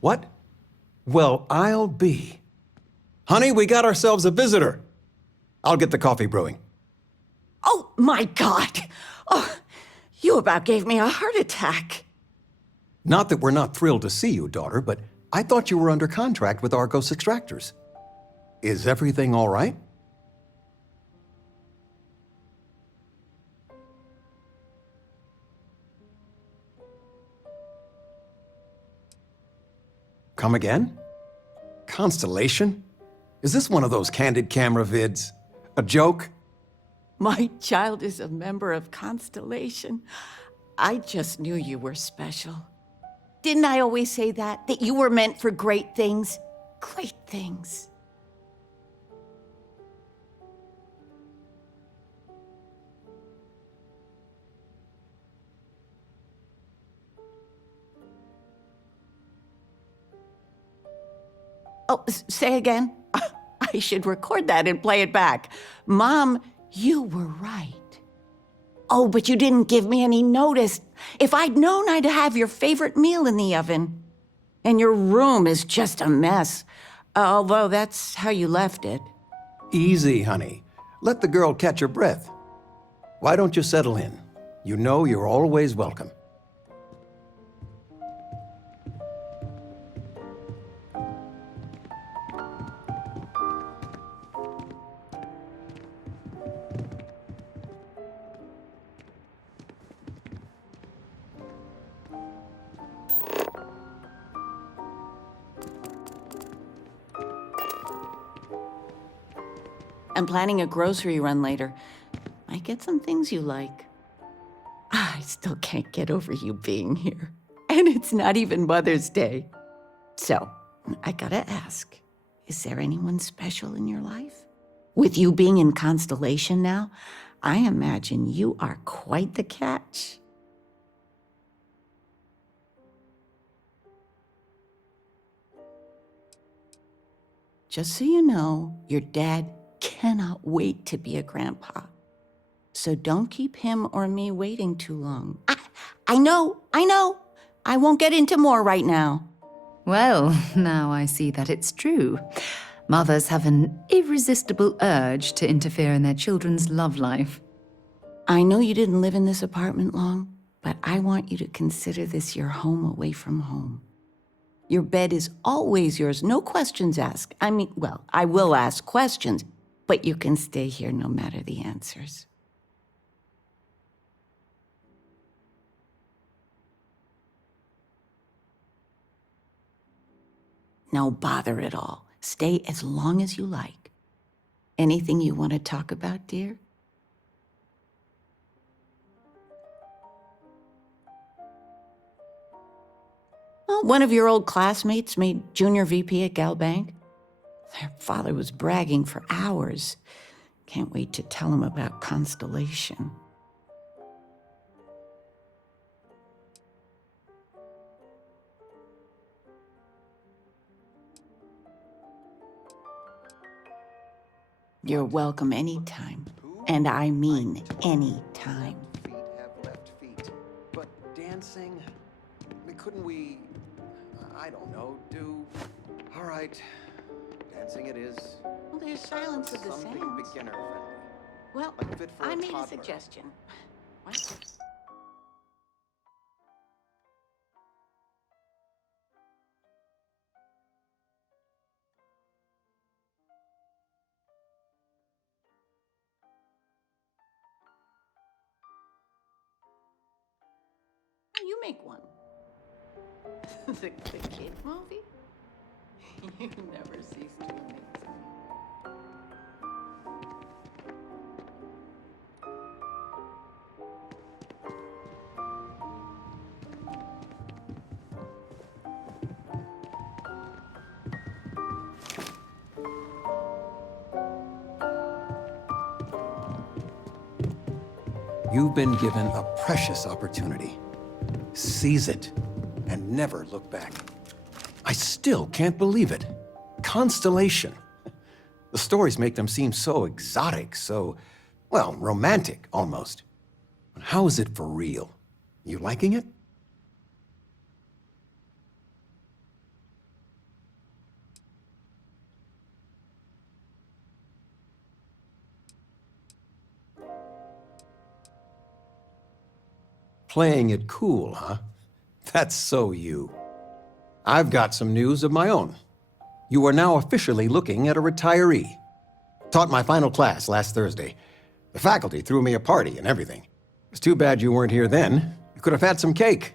What? Well, I'll be. Honey, we got ourselves a visitor. I'll get the coffee brewing. Oh, my God! Oh, you about gave me a heart attack. Not that we're not thrilled to see you, daughter, but I thought you were under contract with Argos Extractors. Is everything all right? Come again? Constellation? Is this one of those candid camera vids? A joke? My child is a member of Constellation. I just knew you were special. Didn't I always say that? That you were meant for great things? Great things. Oh, say again? I should record that and play it back. Mom, you were right. Oh, but you didn't give me any notice. If I'd known, I'd have your favorite meal in the oven. And your room is just a mess. Although that's how you left it. Easy, honey. Let the girl catch her breath. Why don't you settle in? You know you're always welcome. I'm planning a grocery run later. Might get some things you like. I still can't get over you being here. And it's not even Mother's Day. So, I gotta ask, is there anyone special in your life? With you being in Constellation now, I imagine you are quite the catch. Just so you know, your dad cannot wait to be a grandpa. So don't keep him or me waiting too long. I know. I won't get into more right now. Well, now I see that it's true. Mothers have an irresistible urge to interfere in their children's love life. I know you didn't live in this apartment long, but I want you to consider this your home away from home. Your bed is always yours, no questions asked. I mean, well, I will ask questions, but you can stay here no matter the answers. No bother at all. Stay as long as you like. Anything you want to talk about, dear? Well, one of your old classmates made junior VP at Gal Bank. Their father was bragging for hours. Can't wait to tell him about Constellation. You're welcome anytime. And I mean anytime. Feet have left feet. But dancing? Couldn't we, I don't know, do... All right, dancing it is. Well, there's silence of the Something sounds. beginner friendly. Well, Like fit for I a made a toddler. suggestion. What? You make one. the kid movie? You never cease to amaze me. You've been given a precious opportunity. Seize it and never look back. I still can't believe it. Constellation. The stories make them seem so exotic, so, well, romantic almost. How is it for real? You liking it? Playing it cool, huh? That's so you. I've got some news of my own. You are now officially looking at a retiree. Taught my final class last Thursday. The faculty threw me a party and everything. It's too bad you weren't here then. You could have had some cake.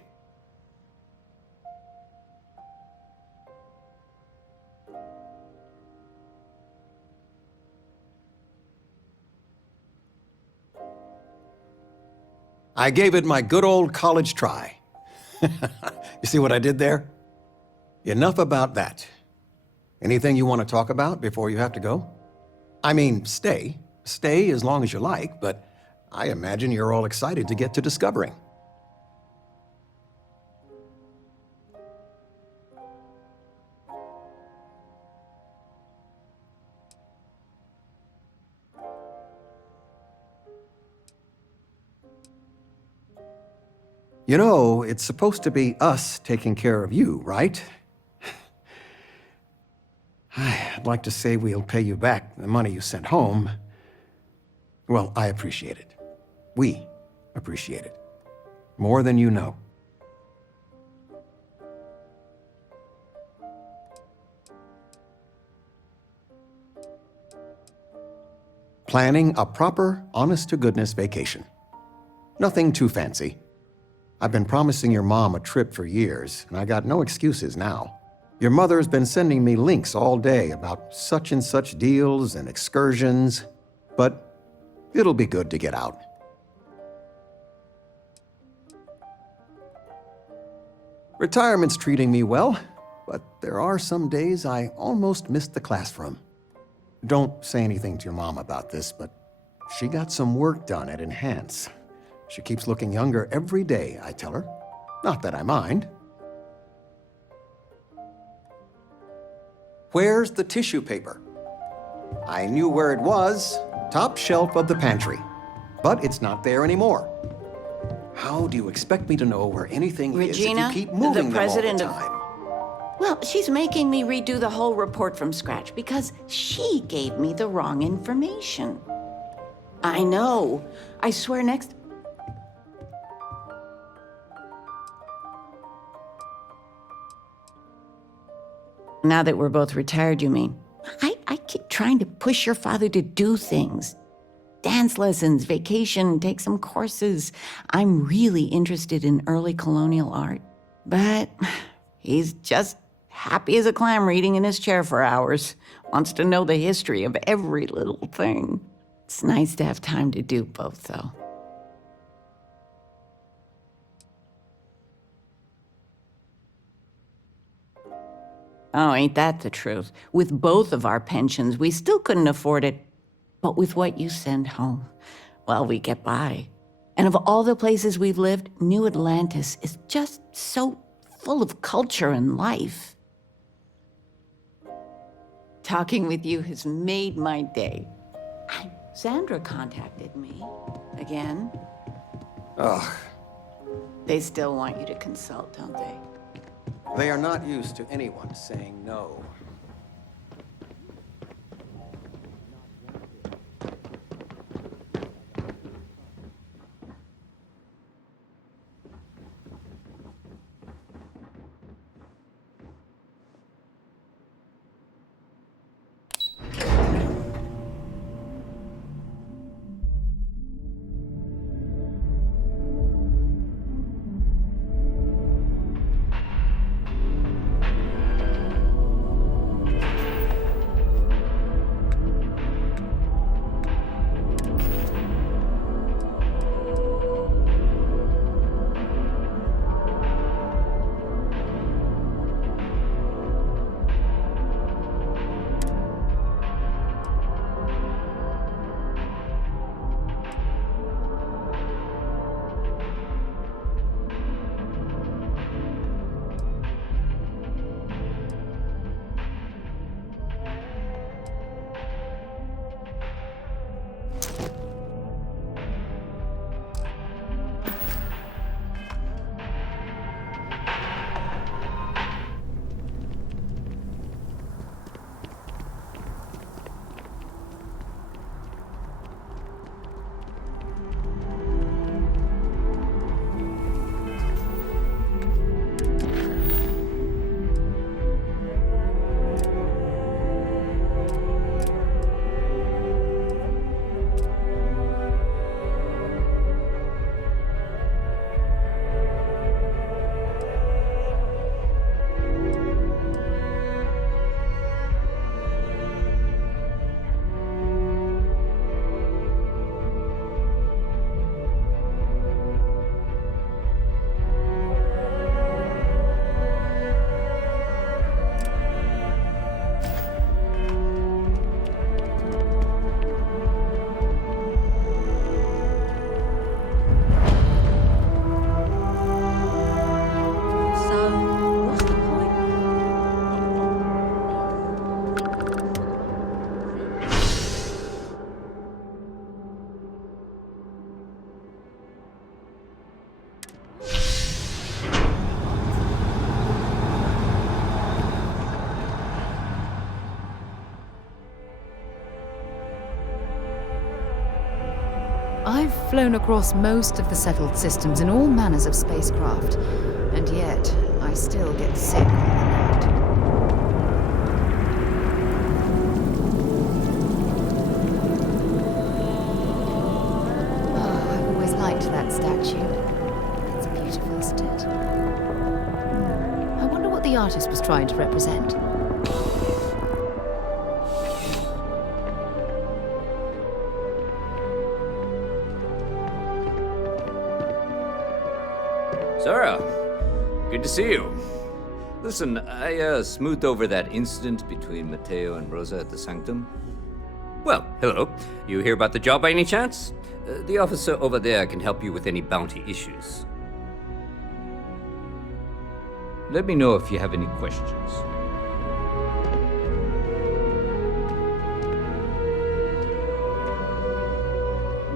I gave it my good old college try. You see what I did there? Enough about that. Anything you want to talk about before you have to go? I mean, stay. Stay as long as you like, but I imagine you're all excited to get to discovering. You know, it's supposed to be us taking care of you, right? I'd like to say we'll pay you back the money you sent home. Well, I appreciate it. We appreciate it. More than you know. Planning a proper, honest-to-goodness vacation. Nothing too fancy. I've been promising your mom a trip for years, and I got no excuses now. Your mother's been sending me links all day about such and such deals and excursions, but it'll be good to get out. Retirement's treating me well, but there are some days I almost missed the classroom. Don't say anything to your mom about this, but she got some work done at Enhance. She keeps looking younger every day, I tell her. Not that I mind. Where's the tissue paper? I knew where it was, top shelf of the pantry. But it's not there anymore. How do you expect me to know where anything is if you keep moving them all the time? Well, she's making me redo the whole report from scratch because she gave me the wrong information. I know. I swear next... Now that we're both retired, you mean? I keep trying to push your father to do things. Dance lessons, vacation, take some courses. I'm really interested in early colonial art. But he's just happy as a clam reading in his chair for hours. Wants to know the history of every little thing. It's nice to have time to do both, though. Oh, ain't that the truth? With both of our pensions, we still couldn't afford it. But with what you send home, well, we get by. And of all the places we've lived, New Atlantis is just so full of culture and life. Talking with you has made my day. Sandra contacted me again. Ugh. They still want you to consult, don't they? They are not used to anyone saying no. I've flown across most of the settled systems in all manners of spacecraft, and yet I still get sick on the night. Oh, I've always liked that statue. It's beautiful, isn't it? I wonder what the artist was trying to represent. Sarah, good to see you. Listen, I smoothed over that incident between Matteo and Rosa at the Sanctum. Well, hello. You hear about the job by any chance? The officer over there can help you with any bounty issues. Let me know if you have any questions.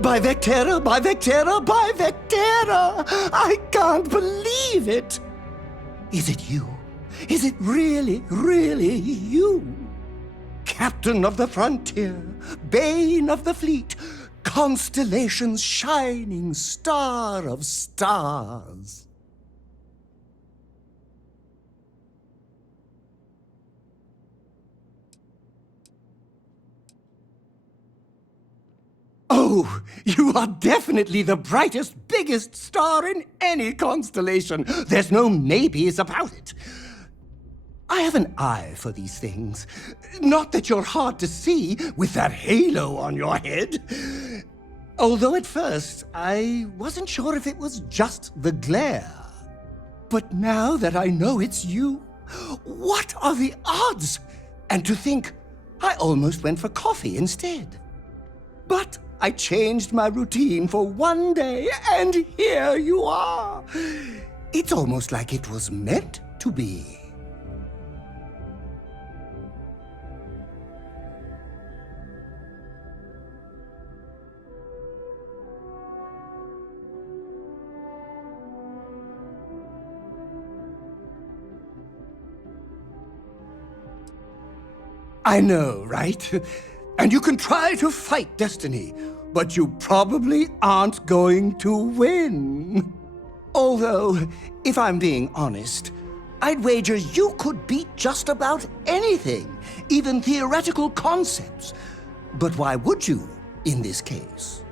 By Vectera, by Vectera, by Vectera! I can't believe it! Is it you? Is it really, really you? Captain of the frontier, bane of the fleet, constellation's shining star of stars. Oh, you are definitely the brightest, biggest star in any constellation. There's no maybes about it. I have an eye for these things. Not that you're hard to see with that halo on your head. Although at first, I wasn't sure if it was just the glare. But now that I know it's you, what are the odds? And to think, I almost went for coffee instead. But I changed my routine for one day, and here you are. It's almost like it was meant to be. I know, right? And you can try to fight destiny, but you probably aren't going to win. Although, if I'm being honest, I'd wager you could beat just about anything, even theoretical concepts. But why would you, in this case?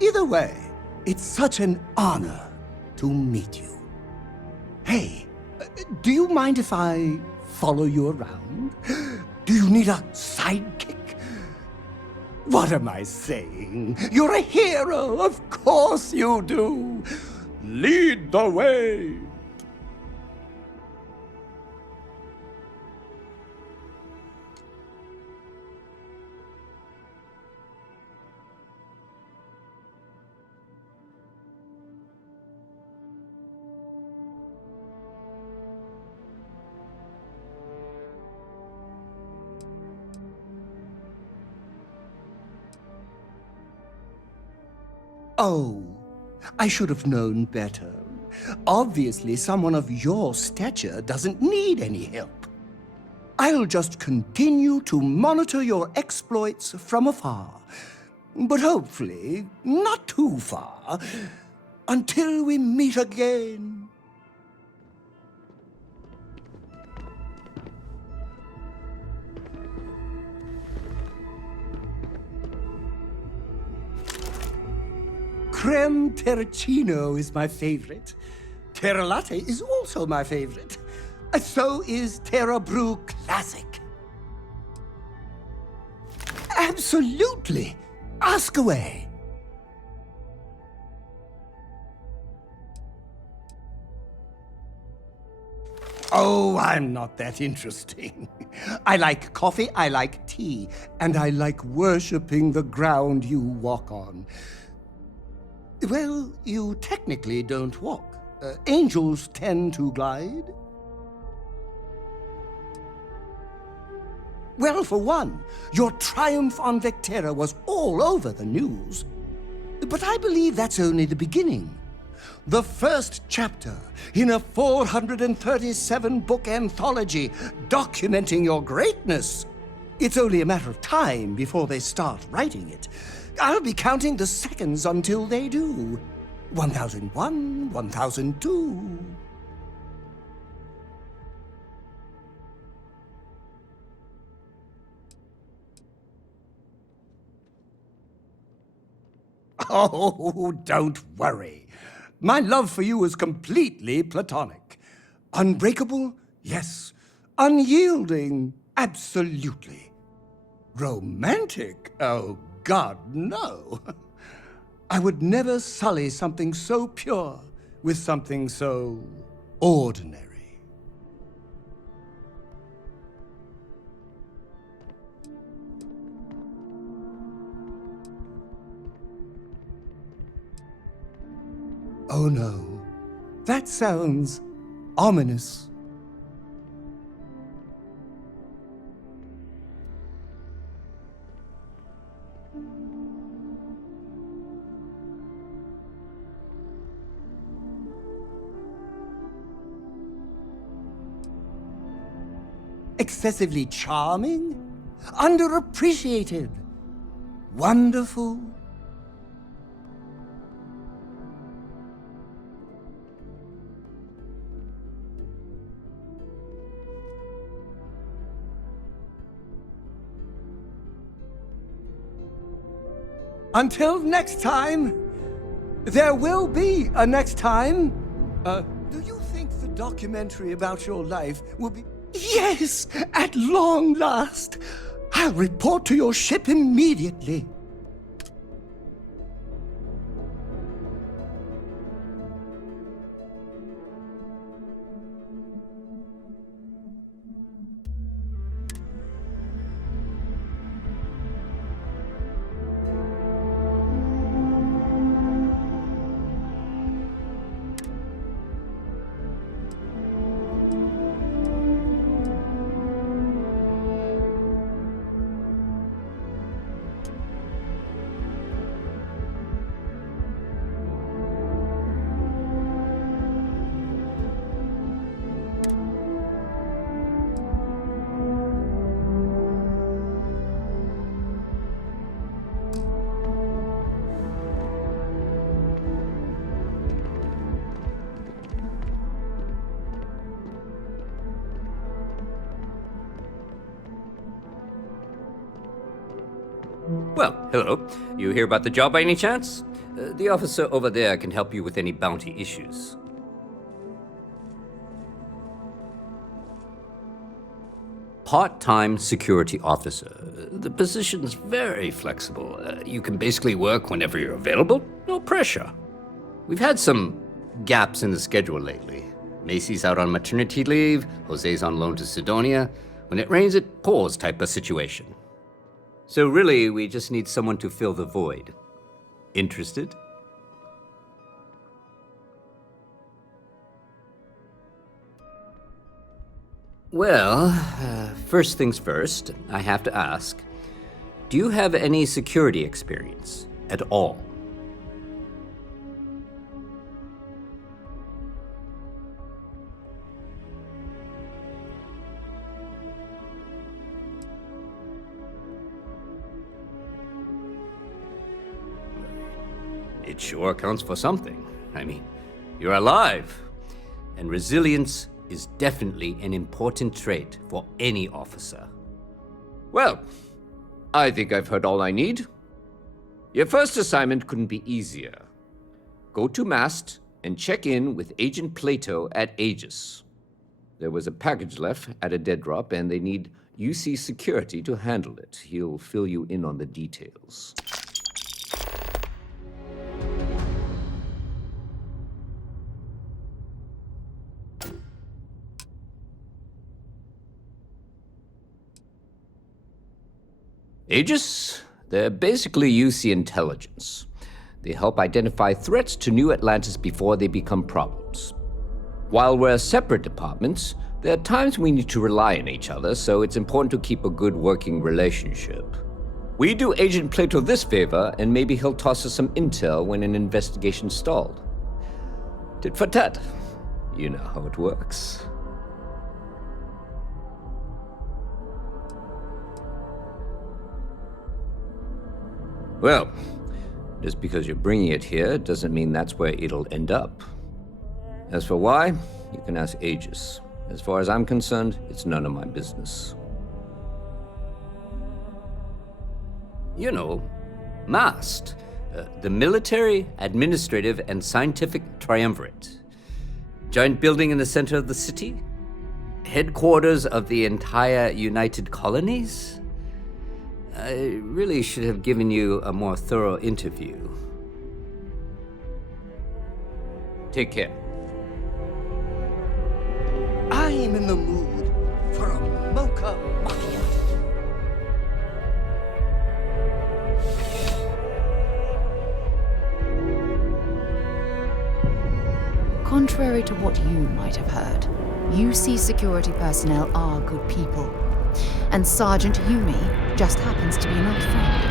Either way, it's such an honor to meet you. Hey, do you mind if I follow you around? Do you need a sidekick? What am I saying? You're a hero, of course you do. Lead the way. Oh, I should have known better. Obviously, someone of your stature doesn't need any help. I'll just continue to monitor your exploits from afar. But hopefully, not too far, until we meet again. Creme Terracino is my favorite. Terra Latte is also my favorite. So is Terra Brew Classic. Absolutely. Ask away. Oh, I'm not that interesting. I like coffee, I like tea, and I like worshipping the ground you walk on. Well, you technically don't walk. Angels tend to glide. Well, for one, your triumph on Vectera was all over the news. But I believe that's only the beginning. The first chapter in a 437-book anthology documenting your greatness. It's only a matter of time before they start writing it. I'll be counting the seconds until they do. 1001, 1002. Oh, don't worry. My love for you is completely platonic. Unbreakable? Yes. Unyielding? Absolutely. Romantic? Oh, God, no. I would never sully something so pure with something so ordinary. Oh no, that sounds ominous. Excessively charming? Underappreciated? Wonderful? Until next time, there will be a next time. Do you think the documentary about your life will be... Yes, at long last. I'll report to your ship immediately. Well, hello. You hear about the job by any chance? The officer over there can help you with any bounty issues. Part-time security officer. The position's very flexible. You can basically work whenever you're available. No pressure. We've had some gaps in the schedule lately. Macy's out on maternity leave, Jose's on loan to Sidonia. When it rains, it pours type of situation. So really, we just need someone to fill the void. Interested? Well, first things first, I have to ask, do you have any security experience at all? It sure counts for something. I mean, you're alive. And resilience is definitely an important trait for any officer. Well, I think I've heard all I need. Your first assignment couldn't be easier. Go to Mast and check in with Agent Plato at Aegis. There was a package left at a dead drop, and they need UC security to handle it. He'll fill you in on the details. Aegis? They're basically UC intelligence. They help identify threats to New Atlantis before they become problems. While we're separate departments, there are times we need to rely on each other, so it's important to keep a good working relationship. We do Agent Plato this favor, and maybe he'll toss us some intel when an investigation stalled. Tit for tat. You know how it works. Well, just because you're bringing it here doesn't mean that's where it'll end up. As for why, you can ask Aegis. As far as I'm concerned, it's none of my business. You know, MAST, the Military, Administrative, and Scientific Triumvirate. Giant building in the center of the city? Headquarters of the entire United Colonies? I really should have given you a more thorough interview. Take care. I'm in the mood for a mocha macchiato. Contrary to what you might have heard, UC security personnel are good people. And Sergeant Yumi just happens to be an old friend.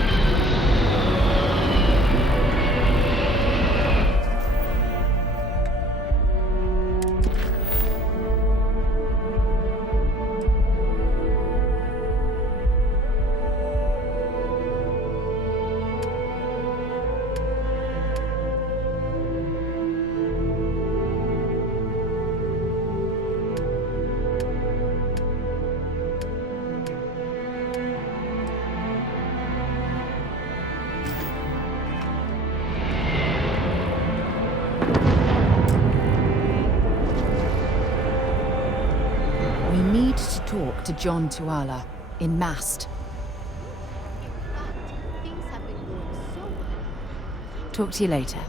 We need to talk to John Tuala in MAST. Talk to you later.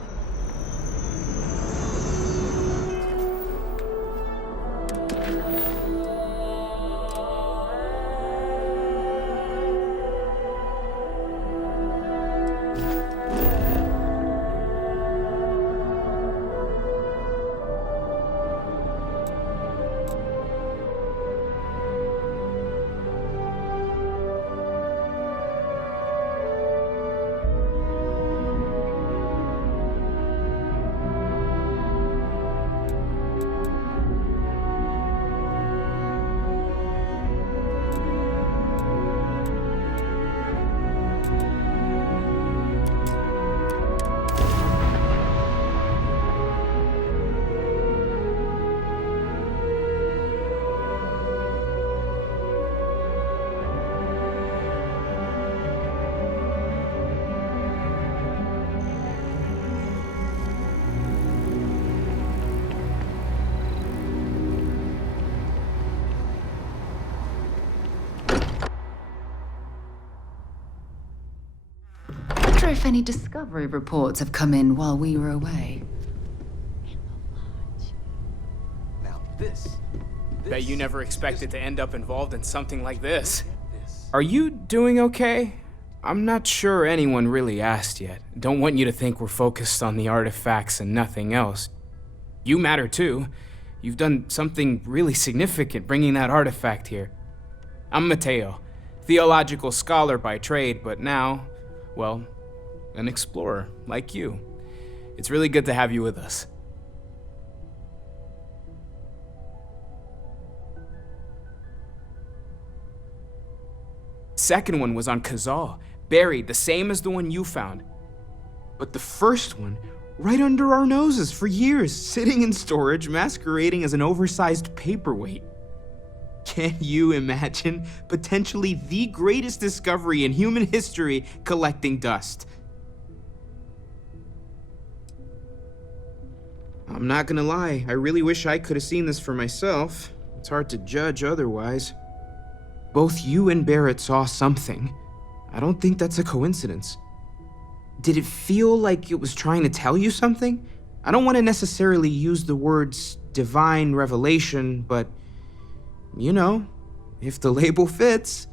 I wonder if any discovery reports have come in while we were away. Now this. Bet you never expected to end up involved in something like this. Are you doing okay? I'm not sure anyone really asked yet. Don't want you to think we're focused on the artifacts and nothing else. You matter too. You've done something really significant bringing that artifact here. I'm Mateo, theological scholar by trade, but now, well, an explorer like you. It's really good to have you with us. Second one was on Kazal, buried, the same as the one you found. But the first one, right under our noses for years, sitting in storage, masquerading as an oversized paperweight. Can you imagine potentially the greatest discovery in human history collecting dust? I'm not gonna lie, I really wish I could have seen this for myself. It's hard to judge otherwise. Both you and Barrett saw something. I don't think that's a coincidence. Did it feel like it was trying to tell you something? I don't want to necessarily use the words divine revelation, but, you know, if the label fits.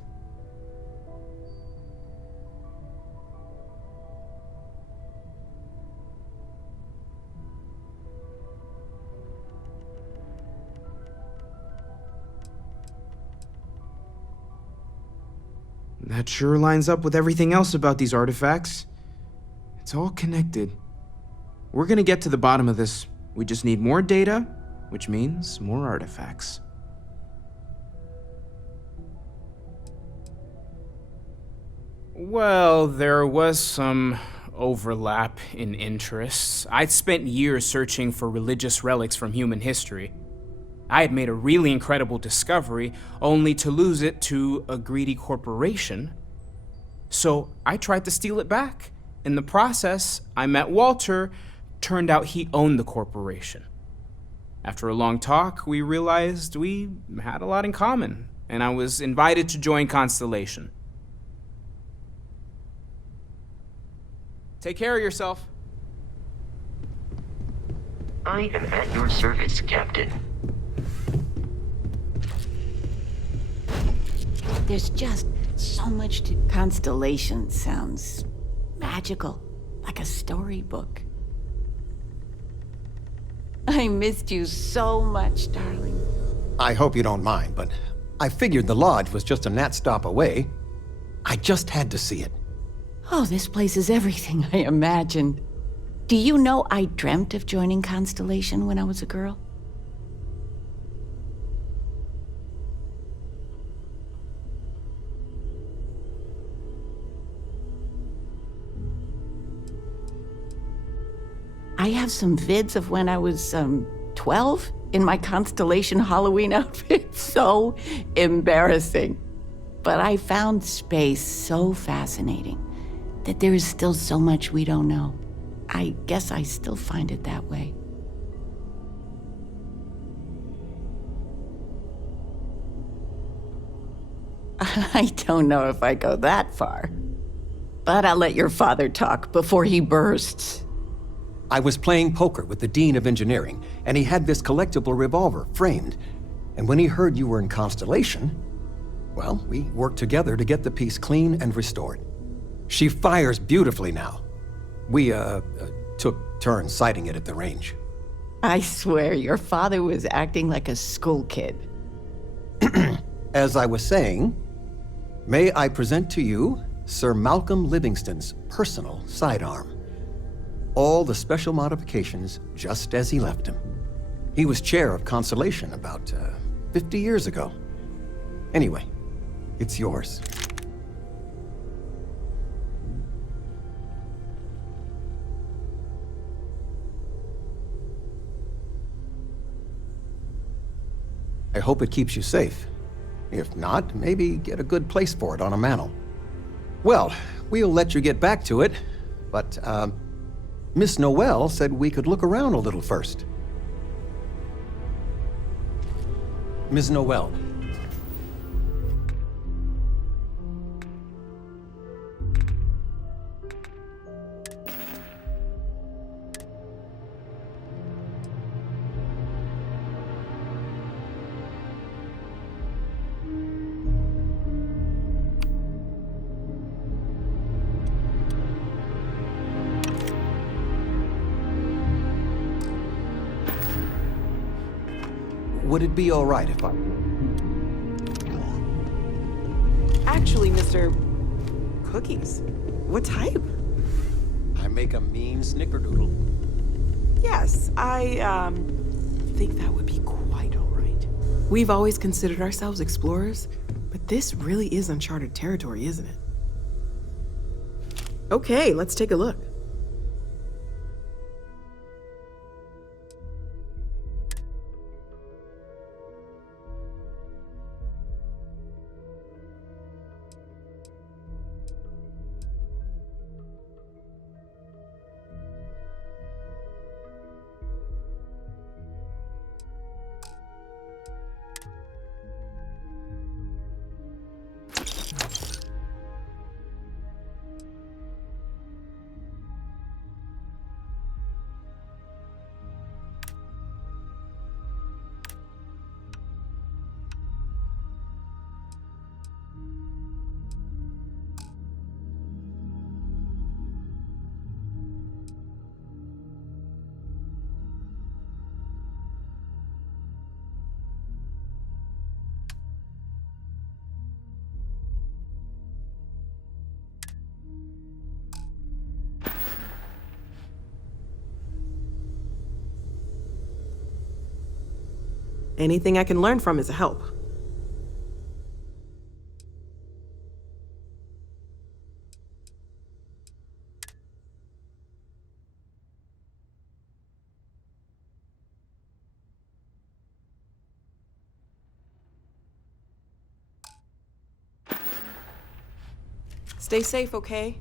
That sure lines up with everything else about these artifacts. It's all connected. We're gonna get to the bottom of this. We just need more data, which means more artifacts. Well, there was some overlap in interests. I'd spent years searching for religious relics from human history. I had made a really incredible discovery, only to lose it to a greedy corporation. So I tried to steal it back. In the process, I met Walter. Turned out he owned the corporation. After a long talk, we realized we had a lot in common, and I was invited to join Constellation. Take care of yourself. I am at your service, Captain. There's just so much to Constellation. Sounds magical, like a storybook. I missed you so much, darling. I hope you don't mind, but I figured the lodge was just a gnat stop away. I just had to see it. Oh, this place is everything I imagined. Do you know I dreamt of joining Constellation when I was a girl? I have some vids of when I was 12 in my Constellation Halloween outfit. So embarrassing. But I found space so fascinating that there is still so much we don't know. I guess I still find it that way. I don't know if I go that far. But I'll let your father talk before he bursts. I was playing poker with the Dean of Engineering, and he had this collectible revolver framed. And when he heard you were in Constellation, well, we worked together to get the piece clean and restored. She fires beautifully now. We, took turns sighting it at the range. I swear, your father was acting like a school kid. As I was saying, may I present to you Sir Malcolm Livingston's personal sidearm. All the special modifications just as he left him. He was chair of Constellation about 50 years ago. Anyway, it's yours. I hope it keeps you safe. If not, maybe get a good place for it on a mantle. Well, we'll let you get back to it, but, Miss Noel said we could look around a little first. Ms. Noel. Would it be all right if I... Actually, Mr. Cookies, what type? I make a mean snickerdoodle. Yes, I, think that would be quite all right. We've always considered ourselves explorers, but this really is uncharted territory, isn't it? Okay, let's take a look. Anything I can learn from is a help. Stay safe, okay?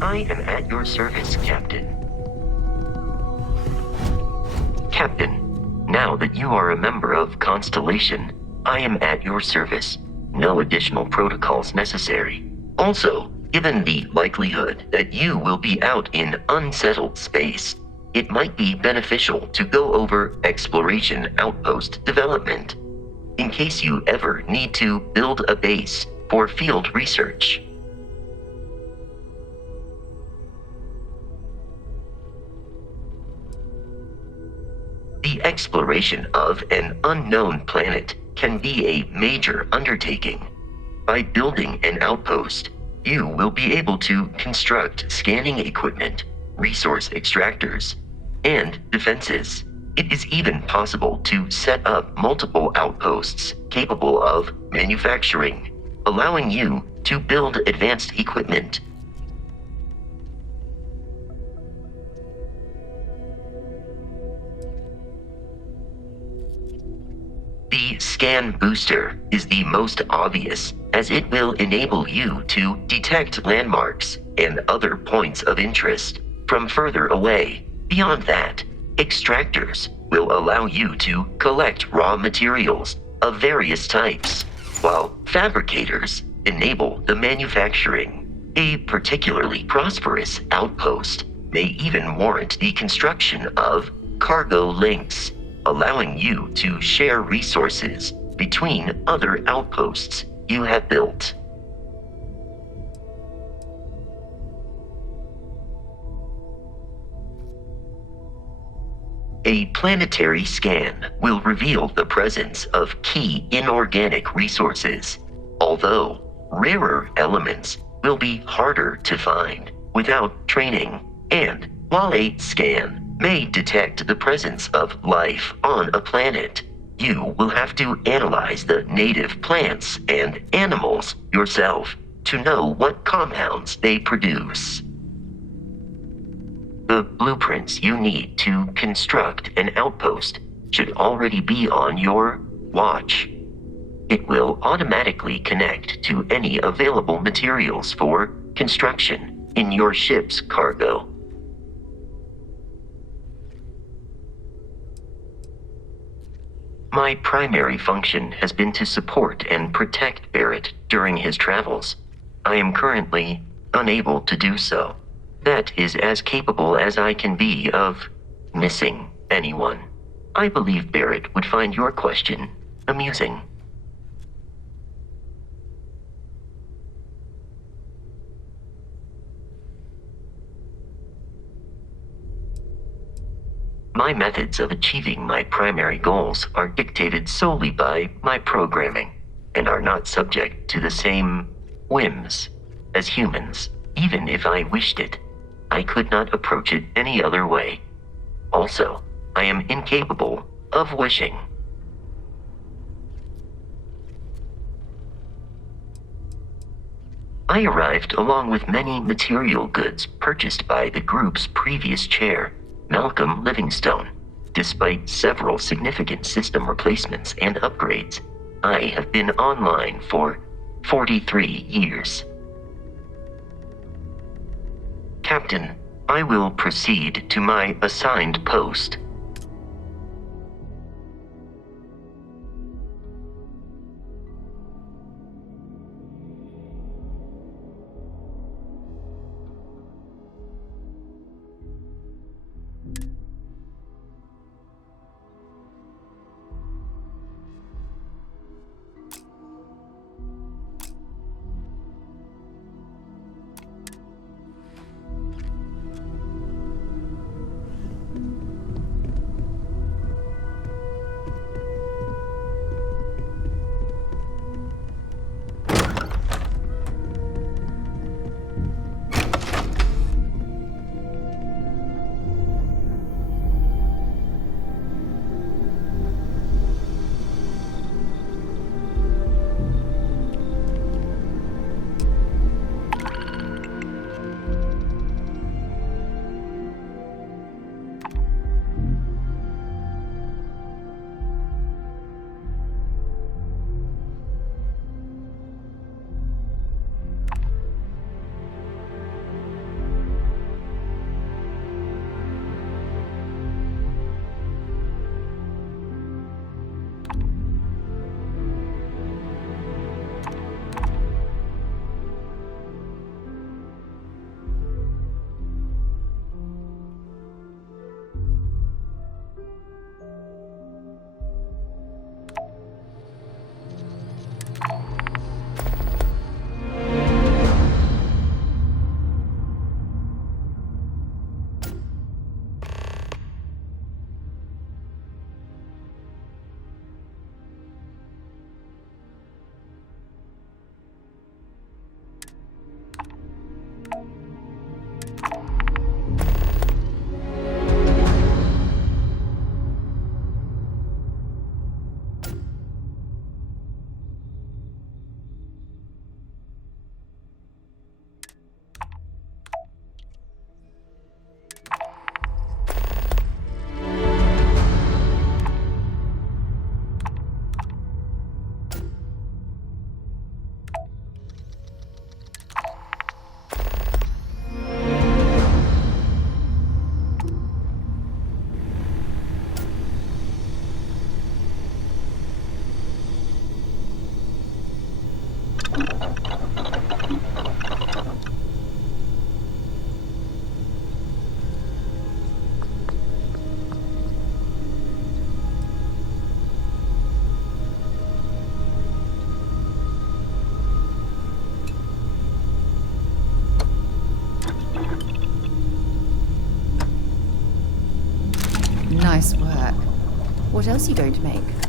I am at your service, Captain. Captain, now that you are a member of Constellation, I am at your service. No additional protocols necessary. Also, given the likelihood that you will be out in unsettled space, it might be beneficial to go over exploration outpost development, in case you ever need to build a base for field research. The exploration of an unknown planet can be a major undertaking. By building an outpost, you will be able to construct scanning equipment, resource extractors, and defenses. It is even possible to set up multiple outposts capable of manufacturing, allowing you to build advanced equipment. The scan booster is the most obvious, as it will enable you to detect landmarks and other points of interest from further away. Beyond that, extractors will allow you to collect raw materials of various types, while fabricators enable the manufacturing. A particularly prosperous outpost may even warrant the construction of cargo links, allowing you to share resources between other outposts you have built. A planetary scan will reveal the presence of key inorganic resources, although rarer elements will be harder to find without training. And while a scan may detect the presence of life on a planet, you will have to analyze the native plants and animals yourself to know what compounds they produce. The blueprints you need to construct an outpost should already be on your watch. It will automatically connect to any available materials for construction in your ship's cargo. My primary function has been to support and protect Barrett during his travels. I am currently unable to do so. That is as capable as I can be of missing anyone. I believe Barrett would find your question amusing. My methods of achieving my primary goals are dictated solely by my programming and are not subject to the same whims as humans. Even if I wished it, I could not approach it any other way. Also, I am incapable of wishing. I arrived along with many material goods purchased by the group's previous chair, Malcolm Livingstone. Despite several significant system replacements and upgrades, I have been online for 43 years. Captain, I will proceed to my assigned post. What else are you going to make?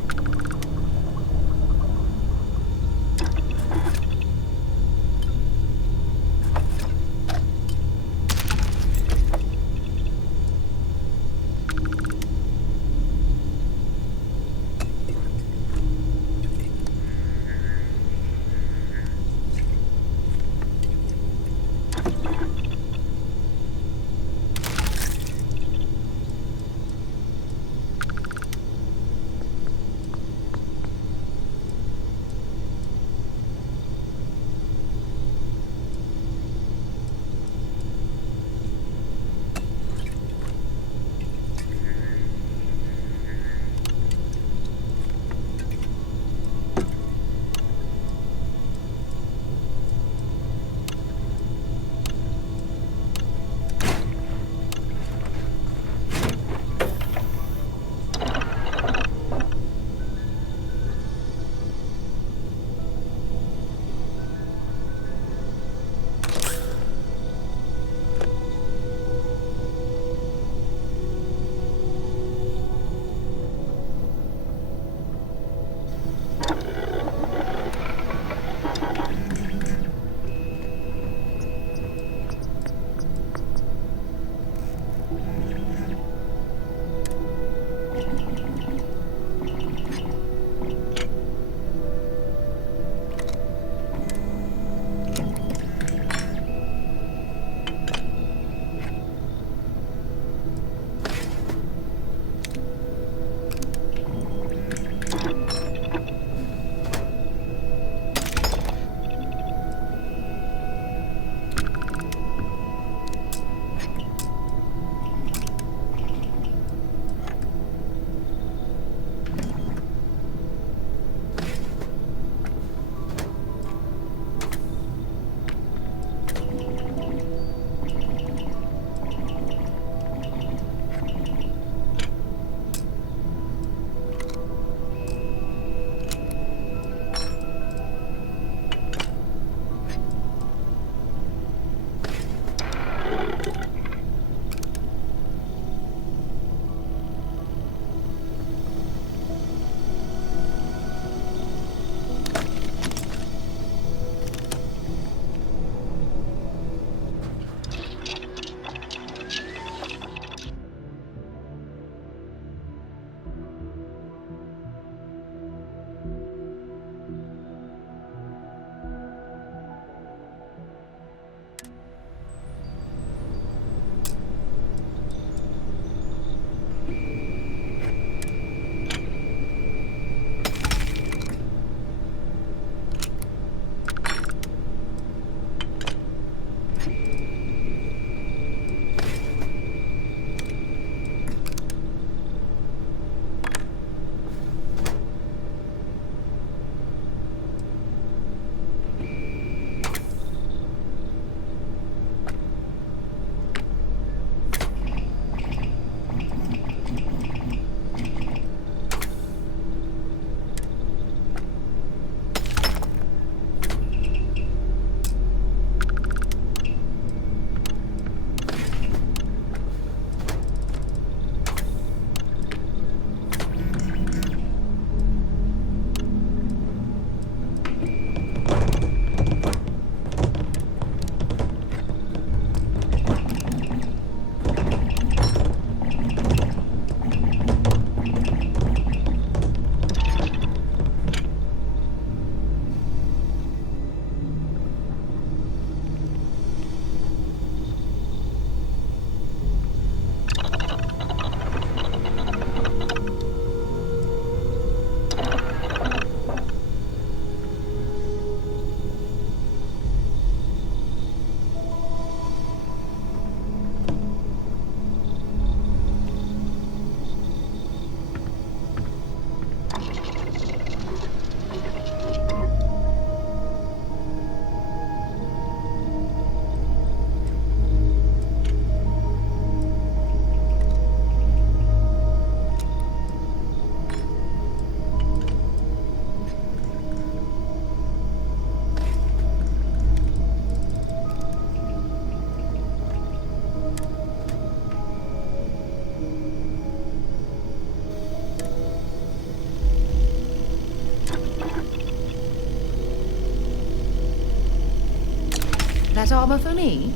that armor for me?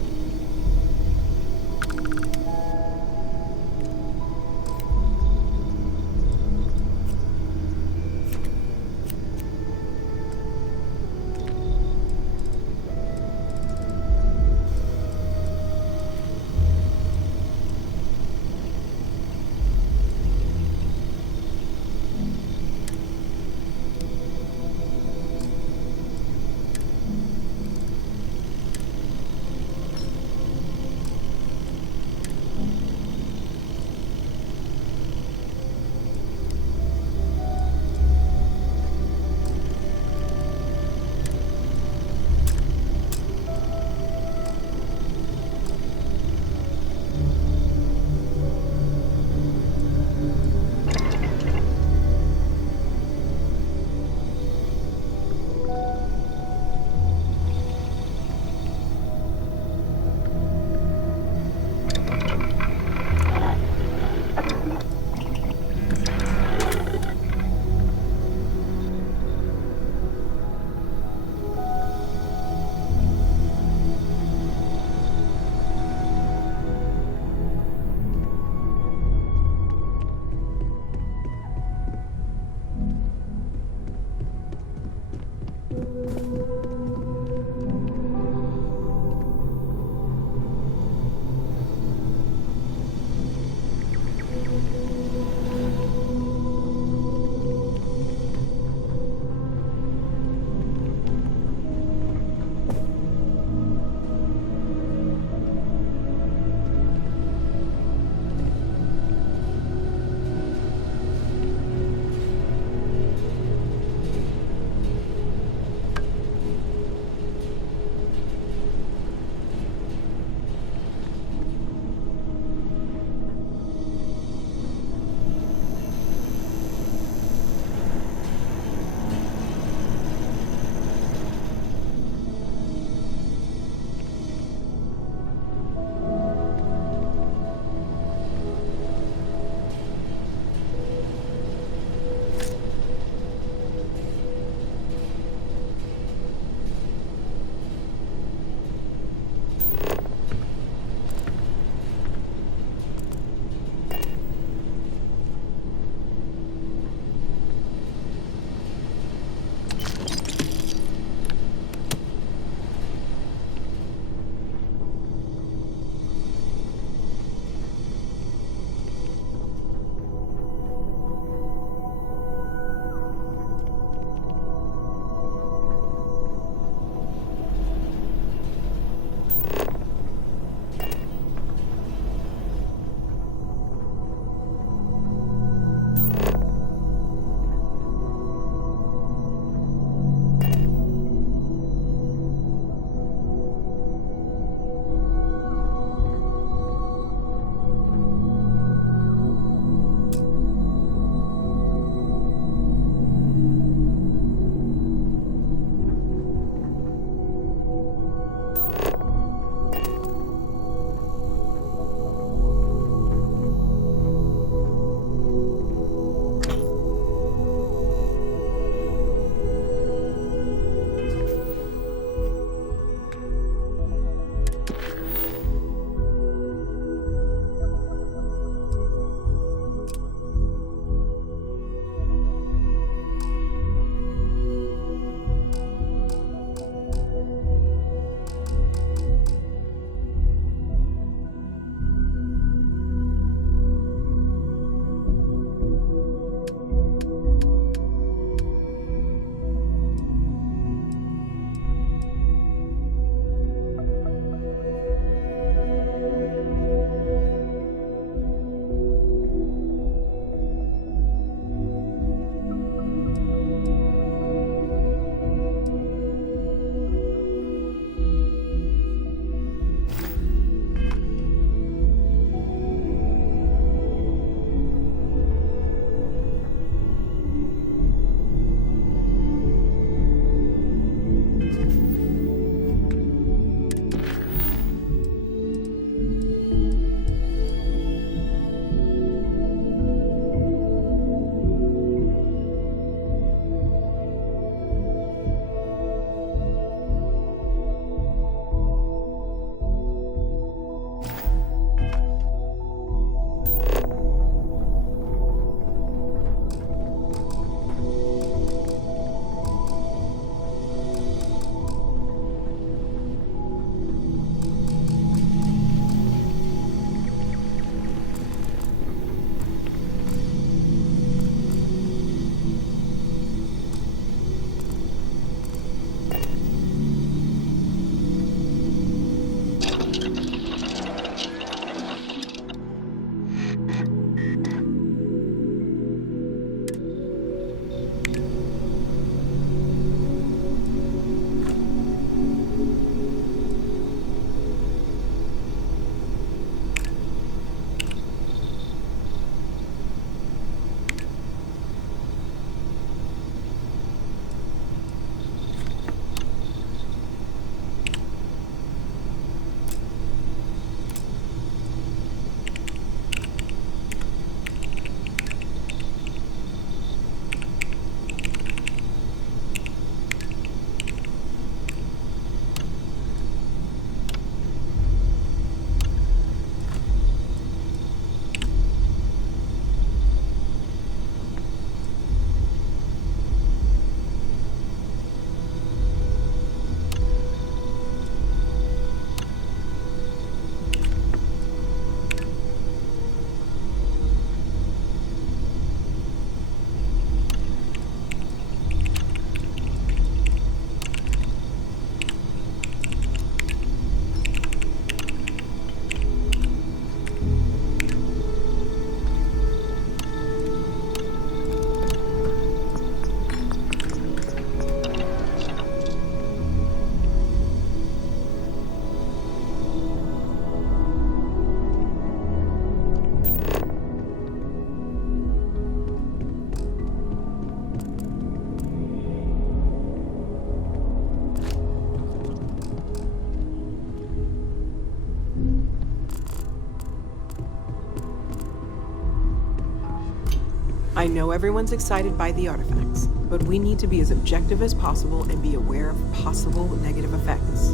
I know everyone's excited by the artifacts, but we need to be as objective as possible and be aware of possible negative effects.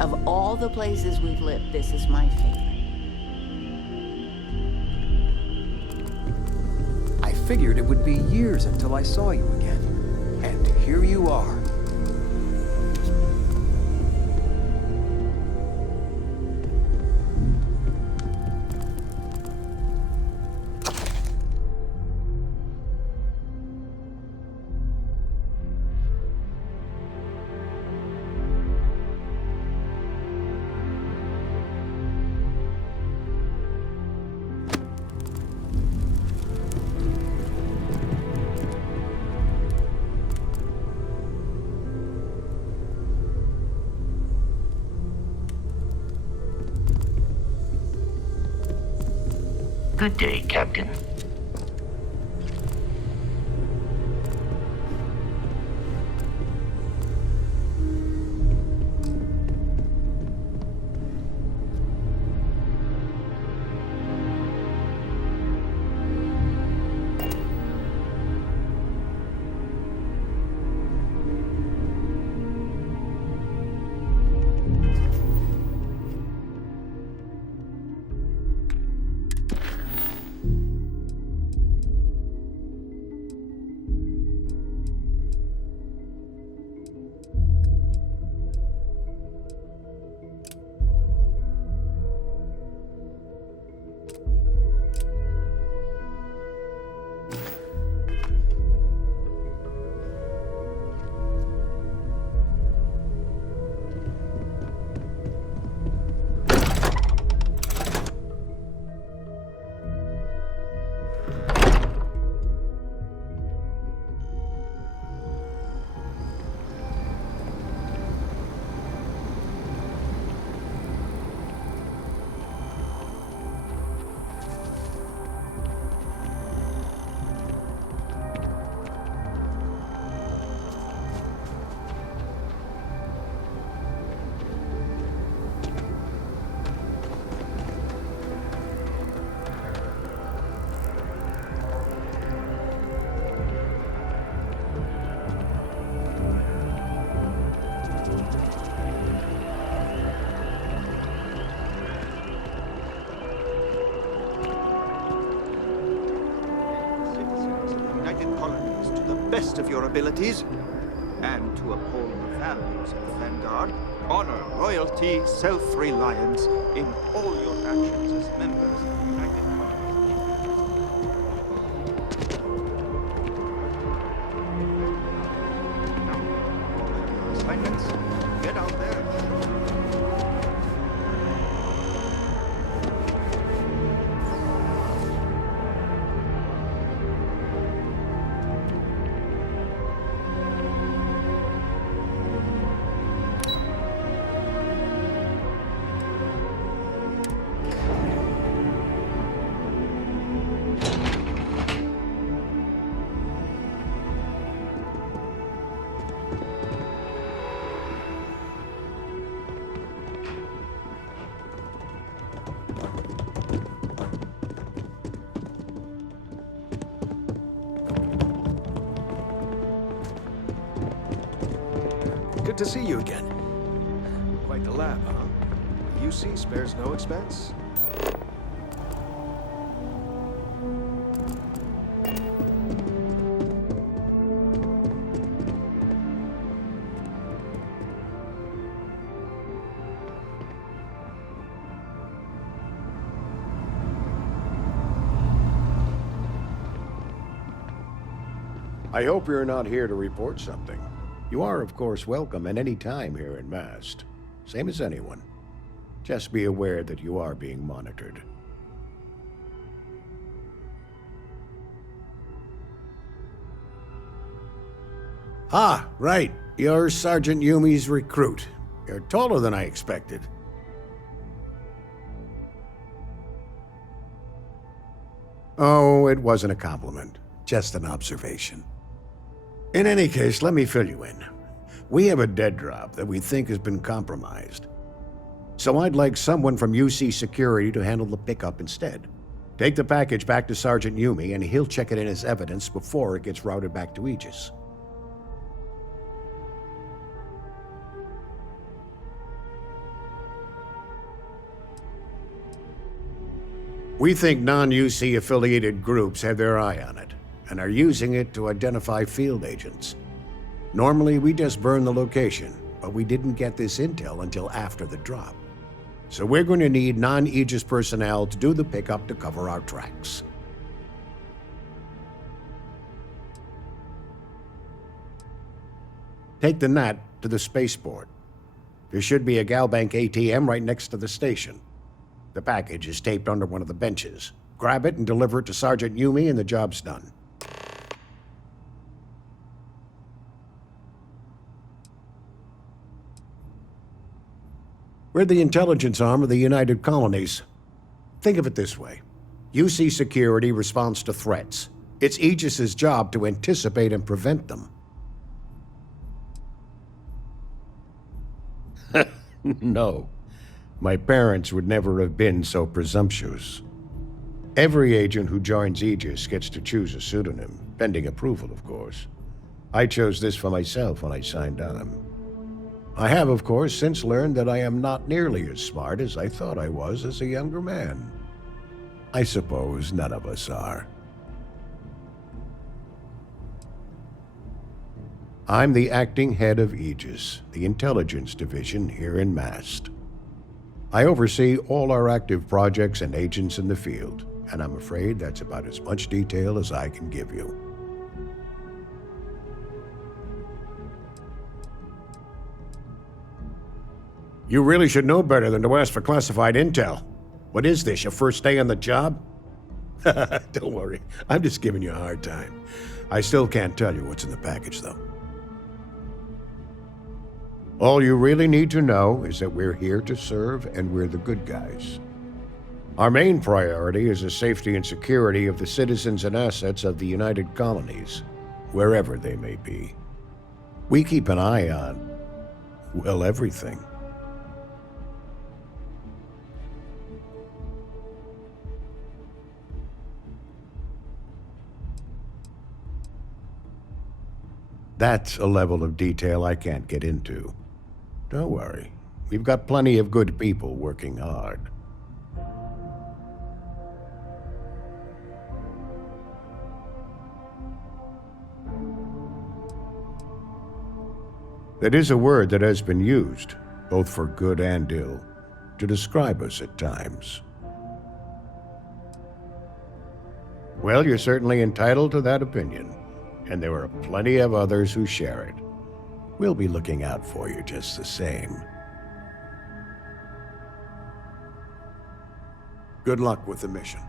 Of all the places we've lived, this is my favorite. I figured it would be years until I saw you again. And here you are. Good day, Captain. Best of your abilities, and to uphold the values of the Vanguard, honor, loyalty, self-reliance in all your actions as members of the United Colonies. Now, all of your assignments, get out there. Good to see you again. Quite the lab, huh? The UC spares no expense. I hope you're not here to report something. You are, of course, welcome at any time here in Mast. Same as anyone. Just be aware that you are being monitored. Ah, right. You're Sergeant Yumi's recruit. You're taller than I expected. Oh, it wasn't a compliment. Just an observation. In any case, let me fill you in. We have a dead drop that we think has been compromised. So I'd like someone from UC Security to handle the pickup instead. Take the package back to Sergeant Yumi, and he'll check it in as evidence before it gets routed back to Aegis. We think non-UC affiliated groups have their eye on it, and are using it to identify field agents. Normally, we just burn the location, but we didn't get this intel until after the drop. So we're going to need non-Aegis personnel to do the pickup to cover our tracks. Take the NAT to the spaceport. There should be a Galbank ATM right next to the station. The package is taped under one of the benches. Grab it and deliver it to Sergeant Yumi and the job's done. We're the intelligence arm of the United Colonies. Think of it this way. UC Security responds to threats. It's Aegis's job to anticipate and prevent them. No. My parents would never have been so presumptuous. Every agent who joins Aegis gets to choose a pseudonym, pending approval, of course. I chose this for myself when I signed on. I have, of course, since learned that I am not nearly as smart as I thought I was as a younger man. I suppose none of us are. I'm the acting head of Aegis, the intelligence division here in Mast. I oversee all our active projects and agents in the field, and I'm afraid that's about as much detail as I can give you. You really should know better than to ask for classified intel. What is this, your first day on the job? Don't worry, I'm just giving you a hard time. I still can't tell you what's in the package, though. All you really need to know is that we're here to serve, and we're the good guys. Our main priority is the safety and security of the citizens and assets of the United Colonies, wherever they may be. We keep an eye on, well, everything. That's a level of detail I can't get into. Don't worry, we've got plenty of good people working hard. That is a word that has been used, both for good and ill, to describe us at times. Well, you're certainly entitled to that opinion, and there are plenty of others who share it. We'll be looking out for you just the same. Good luck with the mission.